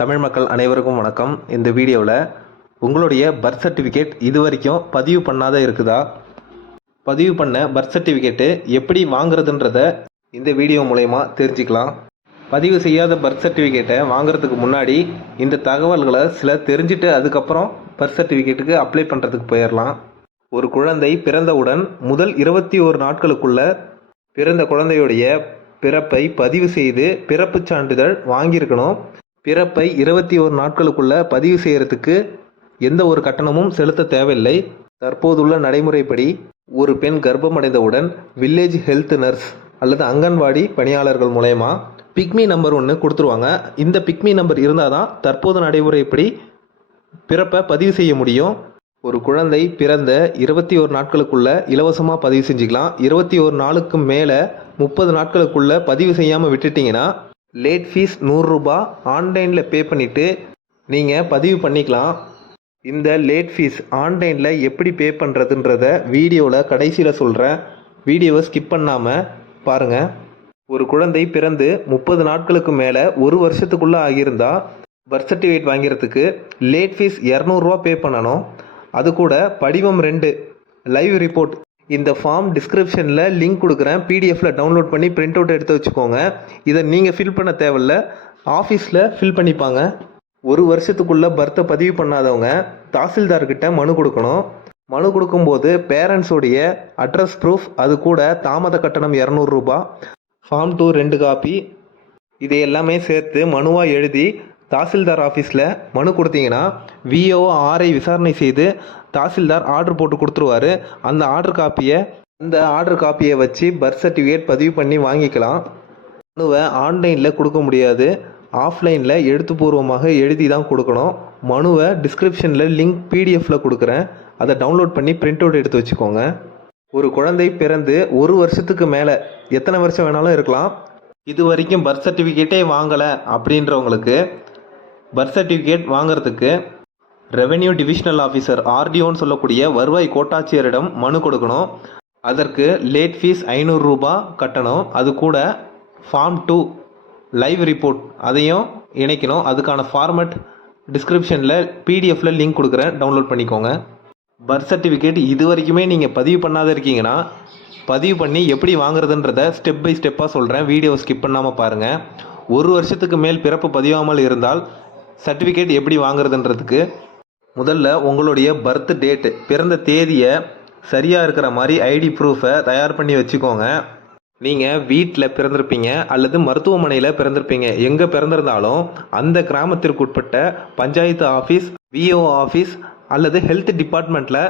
தமிழ் மக்கள் அனைவருக்கும் வணக்கம். இந்த வீடியோவில் உங்களுடைய பர்த் சர்டிஃபிகேட் இது வரைக்கும் பதிவு பண்ணாத இருக்குதா? பதிவு பண்ண பர்த் சர்டிஃபிகேட்டு எப்படி வாங்குறதுன்றத இந்த வீடியோ மூலயமா தெரிஞ்சுக்கலாம். பதிவு செய்யாத பர்த் சர்டிஃபிகேட்டை வாங்குறதுக்கு முன்னாடி இந்த தகவல்களை சில தெரிஞ்சுட்டு அதுக்கப்புறம் பர்த் சர்டிஃபிகேட்டுக்கு அப்ளை பண்ணுறதுக்கு போயிடலாம் ஒரு குழந்தை பிறந்தவுடன் முதல் இருபத்தி ஒரு நாட்களுக்குள்ள பிறந்த குழந்தையுடைய பிறப்பை பதிவு செய்து பிறப்புச் சான்றிதழ் வாங்கியிருக்கணும். பிறப்பை இருபத்தி ஒரு நாட்களுக்குள்ள பதிவு செய்யறதுக்கு எந்த ஒரு கட்டணமும் செலுத்த தேவையில்லை. தற்போதுள்ள நடைமுறைப்படி ஒரு பெண் கர்ப்பமடைந்தவுடன் வில்லேஜ் ஹெல்த் நர்ஸ் அல்லது அங்கன்வாடி பணியாளர்கள் மூலயமா பிக்மி நம்பர் ஒன்று கொடுத்துருவாங்க. இந்த பிக்மி நம்பர் இருந்தால் தான் தற்போது நடைமுறைப்படி பிறப்பை பதிவு செய்ய முடியும். ஒரு குழந்தை பிறந்த இருபத்தி ஒரு நாட்களுக்குள்ள இலவசமாக பதிவு செஞ்சுக்கலாம். இருபத்தி ஒரு நாளுக்கு மேலே முப்பது நாட்களுக்குள்ள பதிவு செய்யாமல் விட்டுட்டிங்கன்னா லேட் ஃபீஸ் நூறுரூபா ஆன்லைனில் பே பண்ணிவிட்டு நீங்கள் பதிவு பண்ணிக்கலாம். இந்த லேட் ஃபீஸ் ஆன்லைனில் எப்படி பே பண்ணுறதுன்றத வீடியோவில் கடைசியில் சொல்கிறேன் வீடியோவை ஸ்கிப் பண்ணாமல் பாருங்கள் ஒரு குழந்தை பிறந்து முப்பது நாட்களுக்கு மேலே ஒரு வருஷத்துக்குள்ளே ஆகியிருந்தால் பர்த் சர்டிஃபிகேட் வாங்கிறதுக்கு லேட் ஃபீஸ் இரநூறுவா பே பண்ணணும். அது கூட படிவம் ரெண்டு லைவ் ரிப்போர்ட் இந்த ஃபார்ம் டிஸ்கிரிப்ஷனில் லிங்க் கொடுக்குறேன். பிடிஎஃப்பில் டவுன்லோட் பண்ணி பிரிண்ட் அவுட் எடுத்து வச்சுக்கோங்க. இதை நீங்கள் ஃபில் பண்ண தேவையில்ல. ஆஃபீஸில் ஃபில் பண்ணிப்பாங்க ஒரு வருஷத்துக்குள்ளே பர்த்தை பதிவு பண்ணாதவங்க தாசில்தார்கிட்ட மனு கொடுக்கணும். மனு கொடுக்கும்போது பேரண்ட்ஸோடைய அட்ரஸ் ப்ரூஃப் அது கூட தாமத கட்டணம் இரநூறுபா ஃபார்ம் டூ ரெண்டு காப்பி இது எல்லாமே சேர்த்து மனுவாக எழுதி தாசில்தார் ஆஃபீஸில் மனு கொடுத்தீங்கன்னா விஓ ஆரை விசாரணை செய்து தாசில்தார் ஆர்டர் போட்டு கொடுத்துருவாரு. அந்த ஆர்டர் காப்பியை அந்த ஆர்டர் காப்பியை வச்சு பர்த் சர்டிஃபிகேட் பதிவு பண்ணி வாங்கிக்கலாம். மனுவை ஆன்லைனில் கொடுக்க முடியாது. ஆஃப்லைனில் எழுத்துப்பூர்வமாக எழுதி தான் கொடுக்கணும். மனுவை டிஸ்கிரிப்ஷனில் லிங்க் பிடிஎஃப்பில் கொடுக்குறேன். அதை டவுன்லோட் பண்ணி பிரிண்ட் அவுட் எடுத்து வச்சுக்கோங்க. ஒரு குழந்தை பிறந்து ஒரு வருஷத்துக்கு மேலே எத்தனை வருஷம் வேணாலும் இருக்கலாம். இது வரைக்கும் பர்த் சர்டிஃபிகேட்டே வாங்கலை அப்படின்றவங்களுக்கு பர்த் சர்டிஃபிகேட் வாங்குறதுக்கு ரெவென்யூ டிவிஷனல் ஆஃபீஸர் ஆர்டிஓன்னு சொல்லக்கூடிய வருவாய் கோட்டாட்சியரிடம் மனு கொடுக்கணும். அதற்கு லேட் ஃபீஸ் ஐநூறுரூபா கட்டணும். அது கூட ஃபார்ம் டூ லைவ் ரிப்போர்ட் அதையும் இணைக்கணும். அதுக்கான ஃபார்மட் டிஸ்கிரிப்ஷனில் பிடிஎஃப்ல லிங்க் கொடுக்குறேன். டவுன்லோட் பண்ணிக்கோங்க. பர்த் சர்டிஃபிகேட் இது வரைக்குமே நீங்கள் பதிவு பண்ணாத இருக்கீங்கன்னா பதிவு பண்ணி எப்படி வாங்குறதுன்றத ஸ்டெப் பை ஸ்டெப்பாக சொல்கிறேன் வீடியோவை ஸ்கிப் பண்ணாமல் பாருங்கள் ஒரு வருஷத்துக்கு மேல் பிறப்பு பதிவாமல் இருந்தால் சர்டிஃபிகேட் எப்படி வாங்குறதுன்றதுக்கு முதல்ல உங்களுடைய பர்த் டேட்டு பிறந்த தேதியை சரியாக இருக்கிற மாதிரி ஐடி ப்ரூஃபை தயார் பண்ணி வச்சுக்கோங்க. நீங்கள் வீட்டில் பிறந்திருப்பீங்க அல்லது மருத்துவமனையில் பிறந்திருப்பீங்க. எங்கே பிறந்திருந்தாலும் அந்த கிராமத்திற்கு உட்பட்ட panchayat office V O office அல்லது ஹெல்த் டிபார்ட்மெண்ட்டில்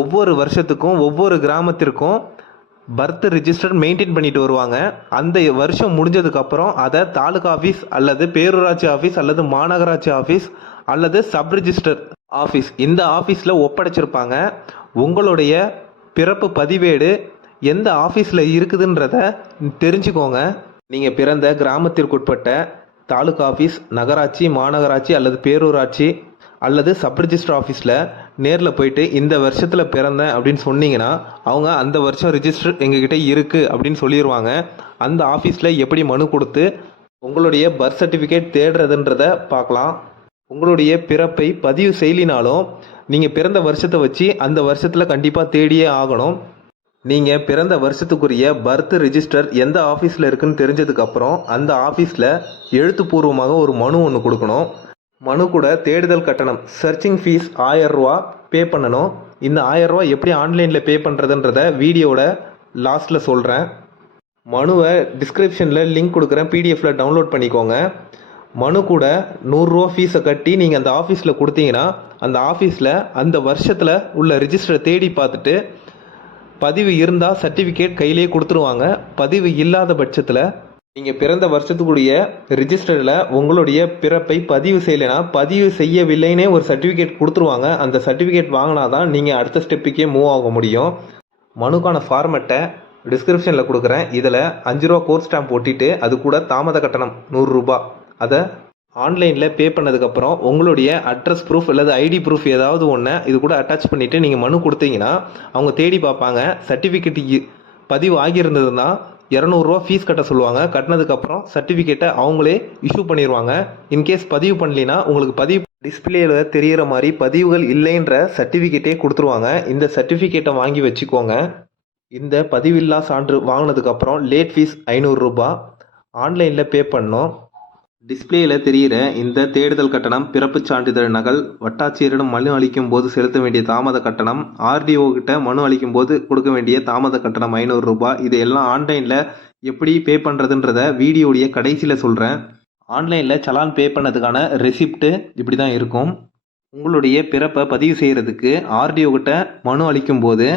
ஒவ்வொரு வருஷத்துக்கும் ஒவ்வொரு கிராமத்திற்கும் பர்த் ரிஜிஸ்டர் மெயின்டைன் பண்ணிட்டு வருவாங்க. அந்த வருஷம் முடிஞ்சதுக்கப்புறம் அதை தாலுகா ஆஃபீஸ் அல்லது பேரூராட்சி ஆஃபீஸ் அல்லது மாநகராட்சி ஆஃபீஸ் அல்லது சப் ரிஜிஸ்டர் ஆஃபீஸ் இந்த ஆஃபீஸில் ஒப்படைச்சிருப்பாங்க. உங்களுடைய பிறப்பு பதிவேடு எந்த ஆஃபீஸில் இருக்குதுன்றத தெரிஞ்சுக்கோங்க. நீங்கள் பிறந்த கிராமத்திற்குட்பட்ட தாலுகா ஆஃபீஸ் நகராட்சி மாநகராட்சி அல்லது பேரூராட்சி அல்லது சப் ரிஜிஸ்டர் ஆஃபீஸில் நேரில் போயிட்டு இந்த வருஷத்தில் பிறந்தேன் அப்படின்னு சொன்னீங்கன்னா அவங்க அந்த வருஷம் ரிஜிஸ்டர் எங்ககிட்ட இருக்குது அப்படின்னு சொல்லிடுவாங்க அந்த ஆஃபீஸில் எப்படி மனு கொடுத்து உங்களுடைய பர்த் சர்டிஃபிகேட் தேடுறதுன்றத பார்க்கலாம். உங்களுடைய பிறப்பை பதிவு செய்யலினாலும் நீங்கள் பிறந்த வருஷத்தை வச்சு அந்த வருஷத்தில் கண்டிப்பாக தேடியே ஆகணும். நீங்கள் பிறந்த வருஷத்துக்குரிய பர்த் ரிஜிஸ்டர் எந்த ஆஃபீஸில் இருக்குன்னு தெரிஞ்சதுக்கப்புறம் அந்த ஆஃபீஸில் எழுத்துப்பூர்வமாக ஒரு மனு ஒன்று கொடுக்கணும். மனு கூட தேடுதல் கட்டணம் சர்ச்சிங் ஃபீஸ் ஆயரூவா பே பண்ணணும். இந்த ஆயரூவா எப்படி ஆன்லைனில் பே பண்ணுறதுன்றத வீடியோவோட லாஸ்ட்டில் சொல்கிறேன் மனுவை டிஸ்கிரிப்ஷனில் லிங்க் கொடுக்குறேன் பிடிஎஃபில் டவுன்லோட் பண்ணிக்கோங்க. மனு கூட நூறுரூவா ஃபீஸை கட்டி நீங்கள் அந்த ஆஃபீஸில் கொடுத்தீங்கன்னா அந்த ஆஃபீஸில் அந்த வருஷத்தில் உள்ள ரிஜிஸ்டரை தேடி பார்த்துட்டு பதிவு இருந்தால் சர்டிஃபிகேட் கையிலேயே கொடுத்துருவாங்க. பதிவு இல்லாத பட்சத்தில் நீங்கள் பிறந்த வருஷத்துக்குரிய ரிஜிஸ்டரில் உங்களுடைய பிறப்பை பதிவு செய்யலைன்னா பதிவு செய்யவில்லைன்னே ஒரு சர்டிஃபிகேட் கொடுத்துருவாங்க. அந்த சர்டிஃபிகேட் வாங்கினா தான் நீங்கள் அடுத்த ஸ்டெப்புக்கே மூவ் ஆக முடியும். மனுக்கான ஃபார்மெட்டை டிஸ்கிரிப்ஷனில் கொடுக்குறேன். இதில் அஞ்சு ரூபா கோர்ஸ் ஸ்டாம்ப் ஒட்டிட்டு அது கூட தாமத கட்டணம் நூறுரூபா அதை ஆன்லைனில் பே பண்ணதுக்கப்புறம் உங்களுடைய அட்ரஸ் ப்ரூஃப் அல்லது ஐடி ப்ரூஃப் ஏதாவது ஒன்று இது கூட அட்டாச் பண்ணிவிட்டு நீங்கள் மனு கொடுத்தீங்கன்னா அவங்க தேடி பார்ப்பாங்க. சர்டிஃபிகேட் பதிவு ஆகியிருந்ததுன்னா இரநூறுவா ஃபீஸ் கட்ட சொல்லுவாங்க. கட்டினதுக்கப்புறம் சர்டிஃபிகேட்டை அவங்களே இஷ்யூ பண்ணிடுவாங்க இன்கேஸ் பதிவு பண்ணலினா உங்களுக்கு பதிவு டிஸ்பிளேயில் தெரிகிற மாதிரி பதிவுகள் இல்லைன்ற சர்டிஃபிகேட்டே கொடுத்துருவாங்க. இந்த சர்டிஃபிகேட்டை வாங்கி வச்சுக்கோங்க. இந்த பதிவில்லா சான்று வாங்கினதுக்கப்புறம் லேட் ஃபீஸ் ஐநூறுரூபா ஆன்லைனில் பே பண்ணோம் டிஸ்பிளேயில் தெரிகிற இந்த தேடுதல் கட்டணம் பிறப்புச் சான்றிதழ் நகல் வட்டாட்சியரிடம் மனு அளிக்கும் போது செலுத்த வேண்டிய தாமத கட்டணம் ஆர்டிஓ கிட்ட மனு அளிக்கும் போது கொடுக்க வேண்டிய தாமத கட்டணம் ஐநூறு ரூபாய். இது எல்லாம் ஆன்லைனில் எப்படி பே பண்ணுறதுன்றத வீடியோடைய கடைசியில் சொல்கிறேன் ஆன்லைனில் சலான் பே பண்ணதுக்கான ரெசிப்ட்டு இப்படி தான் இருக்கும். உங்களுடைய பிறப்பை பதிவு செய்கிறதுக்கு ஆர்டிஓ கிட்ட மனு அளிக்கும் போது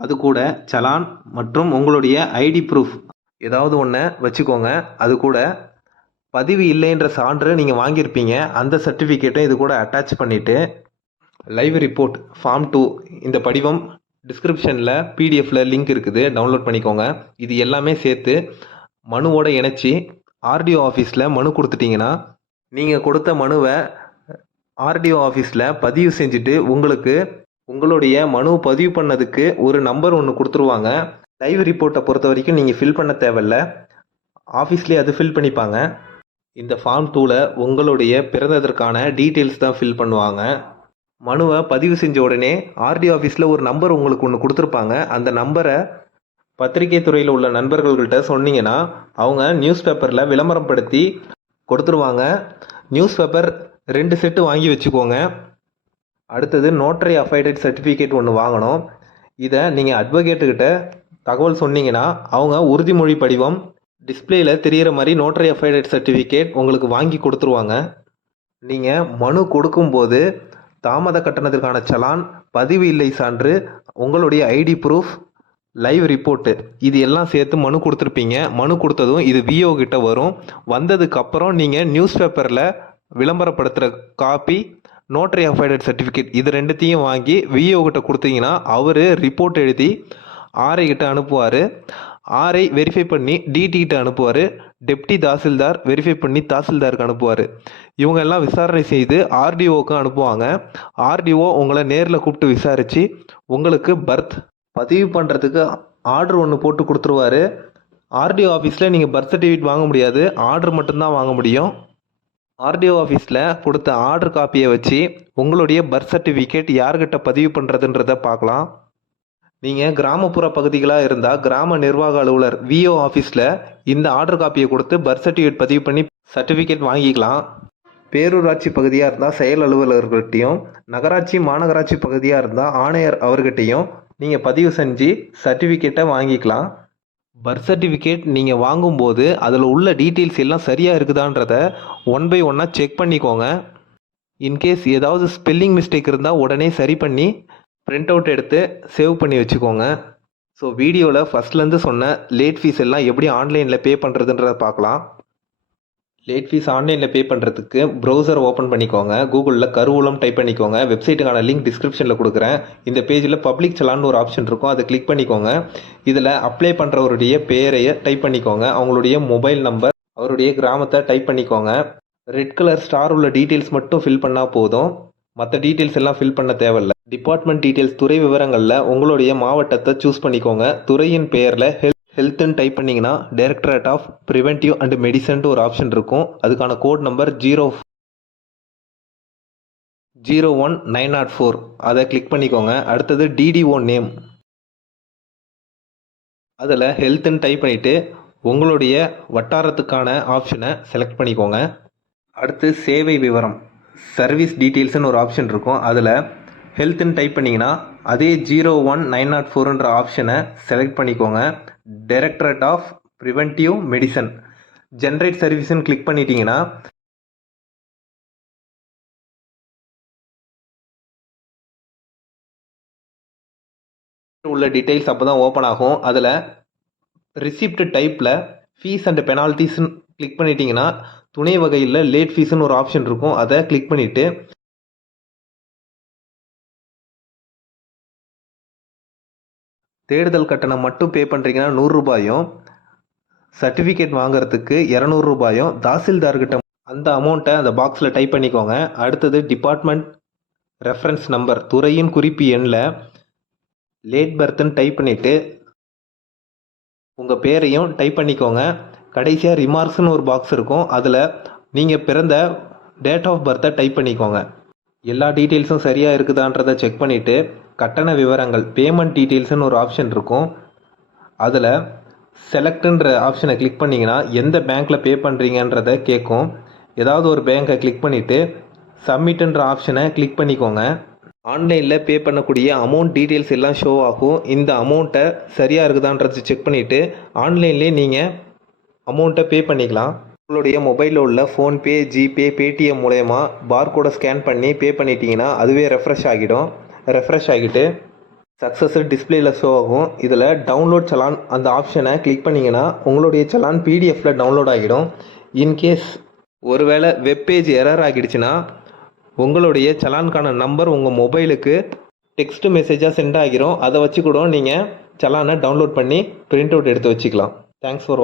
அது கூட சலான் மற்றும் உங்களுடைய ஐடி ப்ரூஃப் ஏதாவது ஒன்று வச்சுக்கோங்க. அது கூட பதிவு இல்லைன்ற சான்று நீங்கள் வாங்கியிருப்பீங்க. அந்த சர்டிஃபிகேட்டும் இது கூட அட்டாச் பண்ணிவிட்டு லைவ் ரிப்போர்ட் ஃபார்ம் டூ இந்த படிவம் டிஸ்கிரிப்ஷனில் பிடிஎஃப்பில் லிங்க் இருக்குது. டவுன்லோட் பண்ணிக்கோங்க. இது எல்லாமே சேர்த்து மனுவோட இணைச்சி ஆர்டிஓ ஆஃபீஸில் மனு கொடுத்துட்டிங்கன்னா நீங்கள் கொடுத்த மனுவை ஆர்டிஓ ஆஃபீஸில் பதிவு செஞ்சுட்டு உங்களுக்கு உங்களுடைய மனு பதிவு பண்ணதுக்கு ஒரு நம்பர் ஒன்று கொடுத்துருவாங்க. லைவ் ரிப்போர்ட்டை பொறுத்த வரைக்கும் நீங்கள் ஃபில் பண்ண தேவையில்ல. ஆஃபீஸ்லேயே அது ஃபில் பண்ணிப்பாங்க. இந்த ஃபார்ம் டூவில் உங்களுடைய பிறந்ததற்கான டீட்டெயில்ஸ் தான் ஃபில் பண்ணுவாங்க. மனுவை பதிவு செஞ்ச உடனே ஆர்டி ஆஃபீஸில் ஒரு நம்பர் உங்களுக்கு ஒன்று கொடுத்துருப்பாங்க. அந்த நம்பரை பத்திரிகை துறையில் உள்ள நண்பர்கள்கிட்ட சொன்னீங்கன்னா அவங்க நியூஸ் பேப்பரில் விளம்பரம் படுத்தி கொடுத்துருவாங்க. நியூஸ் பேப்பர் ரெண்டு செட்டு வாங்கி வச்சுக்கோங்க. அடுத்தது நோட்டரி அஃபைடட் சர்டிஃபிகேட் ஒன்று வாங்கணும். இதை நீங்கள் அட்வொகேட்டுக்கிட்ட தகவல் சொன்னீங்கன்னா அவங்க உறுதிமொழி படிவம் டிஸ்பிளேயில் தெரிகிற மாதிரி நோட்டரி அஃபைடட் சர்டிஃபிகேட் உங்களுக்கு வாங்கி கொடுத்துருவாங்க. நீங்கள் மனு கொடுக்கும்போது தாமத கட்டணத்திற்கான சலான் பதிவு இல்லை சான்று உங்களுடைய ஐடி ப்ரூஃப் லைவ் ரிப்போர்ட்டு இது எல்லாம் சேர்த்து மனு கொடுத்துருப்பீங்க. மனு கொடுத்ததும் இது விஓ கிட்ட வரும். வந்ததுக்கப்புறம் நீங்கள் நியூஸ் பேப்பரில் விளம்பரப்படுத்துகிற காப்பி நோட்டரி அஃபைடட் சர்டிஃபிகேட் இது ரெண்டுத்தையும் வாங்கி விஓ கிட்ட கொடுத்தீங்கன்னா அவர் ரிப்போர்ட் எழுதி ஆர்ஐ கிட்ட அனுப்புவார். ஆர்ஐ வெரிஃபை பண்ணி டிடிகிட்ட அனுப்புவார். டெப்டி தாசில்தார் வெரிஃபை பண்ணி தாசில்தாருக்கு அனுப்புவார். இவங்க எல்லாம் விசாரணை செய்து ஆர்டிஓக்கு அனுப்புவாங்க. ஆர்டிஓ உங்களை நேரில் கூப்பிட்டு விசாரித்து உங்களுக்கு பர்த் பதிவு பண்ணுறதுக்கு ஆர்டர் ஒன்று போட்டு கொடுத்துருவாரு. ஆர்டிஓ ஆஃபீஸில் நீங்கள் பர்த் சர்டிஃபிகேட் வாங்க முடியாது. ஆர்டர் மட்டும்தான் வாங்க முடியும். ஆர்டிஓ ஆஃபீஸில் கொடுத்த ஆர்டர் காப்பியை வச்சு உங்களுடைய பர்த் சர்டிஃபிகேட் யார்கிட்ட பதிவு பண்ணுறதுன்றத பார்க்கலாம். நீங்கள் கிராமப்புற பகுதிகளாக இருந்தால் கிராம நிர்வாக அலுவலர் விஓ ஆஃபீஸில் இந்த ஆர்டர் காப்பியை கொடுத்து பர்த் சர்டிஃபிகேட் பதிவு பண்ணி சர்டிஃபிகேட் வாங்கிக்கலாம். பேரூராட்சி பகுதியாக இருந்தால் செயல் அலுவலர்கிட்டையும் நகராட்சி மாநகராட்சி பகுதியாக இருந்தால் ஆணையர் அவர்கிட்டையும் நீங்கள் பதிவு செஞ்சு சர்டிஃபிகேட்டை வாங்கிக்கலாம். பர்த் சர்டிஃபிகேட் நீங்கள் வாங்கும்போது அதில் உள்ள டீட்டெயில்ஸ் எல்லாம் சரியாக இருக்குதான்றத ஒன் பை ஒன்னாக செக் பண்ணிக்கோங்க. இன்கேஸ் ஏதாவது ஸ்பெல்லிங் மிஸ்டேக் இருந்தால் உடனே சரி பண்ணி பிரிண்ட் அவுட் எடுத்து சேவ் பண்ணி வச்சுக்கோங்க. ஸோ வீடியோவில் ஃபஸ்ட்லேருந்து சொன்ன லேட் ஃபீஸ் எல்லாம் எப்படி ஆன்லைனில் பே பண்ணுறதுன்றத பார்க்கலாம். லேட் ஃபீஸ் ஆன்லைனில் பே பண்ணுறதுக்கு ப்ரௌசர் ஓப்பன் பண்ணிக்கோங்க. கூகுளில் கருவூலம் டைப் பண்ணிக்கோங்க. வெப்சைட்டுக்கான லிங்க் டிஸ்கிரிப்ஷனில் கொடுக்குறேன். இந்த பேஜில் பப்ளிக் சலான்னு ஒரு ஆப்ஷன் இருக்கும். அதை கிளிக் பண்ணிக்கோங்க. இதில் அப்ளை பண்ணுறவருடைய பேரையை டைப் பண்ணிக்கோங்க. அவங்களுடைய மொபைல் நம்பர் அவருடைய கிராமத்தை டைப் பண்ணிக்கோங்க. ரெட் கலர் ஸ்டார் உள்ள டீட்டெயில்ஸ் மட்டும் ஃபில் பண்ணால் போதும். மற்ற டீட்டெயில்ஸ் எல்லாம் ஃபில் பண்ண தேவையில்ல. டிபார்ட்மெண்ட் டீட்டெயில்ஸ் துறை விவரங்களில் உங்களுடைய மாவட்டத்தை சூஸ் பண்ணிக்கோங்க. துறையின் பெயரில் ஹெல்த் ஹெல்த்துன்னு டைப் பண்ணிங்கன்னா டைரக்டரேட் ஆஃப் ப்ரிவென்டிவ் அண்ட் மெடிசன்ட்டு ஒரு ஆப்ஷன் இருக்கும். அதுக்கான code number zero zero one nine nought four அதை கிளிக் பண்ணிக்கோங்க. அடுத்தது டிடிஓ நேம் அதில் ஹெல்த்துன்னு டைப் பண்ணிவிட்டு உங்களுடைய வட்டாரத்துக்கான ஆப்ஷனை செலக்ட் பண்ணிக்கோங்க. அடுத்து சேவை விவரம். சர்வீஸ் டீட்டெயில்ஸ்னு ஒரு ஆப்ஷன் இருக்கும். அதில் ஹெல்த்துன்னு டைப் பண்ணிங்கன்னா அதே ஜீரோ ஒன் நைன் நாட் ஃபோர்ன்ற ஆப்ஷனை செலக்ட் பண்ணிக்கோங்க. Directorate of preventive medicine generate சர்வீஸ்ன்னு click பண்ணிட்டீங்கன்னா உள்ள டீட்டெயில்ஸ் அப்போ தான் ஓப்பன் ஆகும். அதில் ரிசிப்ட் டைப்பில் ஃபீஸ் அண்ட் பெனால்ட்டிஸ்னு கிளிக் பண்ணிட்டீங்கன்னா துணை வகையில் லேட் ஃபீஸ்னு ஒரு ஆப்ஷன் இருக்கும். அதை கிளிக் பண்ணிவிட்டு தேடுதல் கட்டணம் மட்டும் பே பண்ணுறீங்கன்னா நூறுரூபாயும் சர்டிஃபிகேட் வாங்குறதுக்கு இரநூறுபாயும் தாசில்தார்கிட்ட அந்த அமௌண்ட்டை அந்த பாக்ஸில் டைப் பண்ணிக்கோங்க. அடுத்தது டிபார்ட்மெண்ட் ரெஃபரன்ஸ் நம்பர் துறையின் குறிப்பு எண்ணில் லேட் பர்த்துன்னு டைப் பண்ணிவிட்டு உங்கள் பேரையும் டைப் பண்ணிக்கோங்க. கடைசியாக ரிமார்க்ஸ்னு ஒரு பாக்ஸ் இருக்கும். அதில் நீங்கள் பிறந்த டேட் ஆஃப் பர்த்தை டைப் பண்ணிக்கோங்க. எல்லா டீட்டெயில்ஸும் சரியாக இருக்குதான்றதை செக் பண்ணிவிட்டு கட்டண விவரங்கள் பேமெண்ட் டீட்டெயில்ஸ்னு ஒரு ஆப்ஷன் இருக்கும். அதில் செலக்ட்ன்ற ஆப்ஷனை கிளிக் பண்ணிங்கன்னா எந்த பேங்க்கில் பே பண்ணுறீங்கன்றதை கேட்கும் ஏதாவது ஒரு பேங்க்கை கிளிக் பண்ணிவிட்டு சப்மிட்டுன்ற ஆப்ஷனை கிளிக் பண்ணிக்கோங்க. ஆன்லைனில் பே பண்ணக்கூடிய அமௌண்ட் டீட்டெயில்ஸ் எல்லாம் ஷோ ஆகும். இந்த அமௌண்ட்டை சரியாக இருக்குதான்றது செக் பண்ணிவிட்டு ஆன்லைன்லேயே நீங்கள் அமௌண்ட்டை பே பண்ணிக்கலாம். உங்களுடைய மொபைலில் உள்ள ஃபோன்பே ஜிபே பேடிஎம் மூலயமா பார்கோடை ஸ்கேன் பண்ணி பே பண்ணிட்டீங்கன்னா அதுவே ரெஃப்ரெஷ் ஆகிடும். ரெஃப்ரெஷ் ஆகிட்டு சக்ஸஸ் டிஸ்பிளேல ஷோ ஆகும். இதில் டவுன்லோட் சலான் அந்த ஆப்ஷனை கிளிக் பண்ணிங்கன்னா உங்களுடைய சலான் பிடிஎஃப்பில் டவுன்லோட் ஆகிடும். இன்கேஸ் ஒருவேளை வெப்பேஜ் எரர் ஆகிடுச்சுன்னா உங்களுடைய சலான்கான நம்பர் உங்கள் மொபைலுக்கு டெக்ஸ்ட் மெசேஜாக சென்ட் ஆகிரும். அதை வச்சு கூட நீங்கள் சலானை டவுன்லோட் பண்ணி பிரிண்ட் அவுட் எடுத்து வச்சுக்கலாம். Thanks for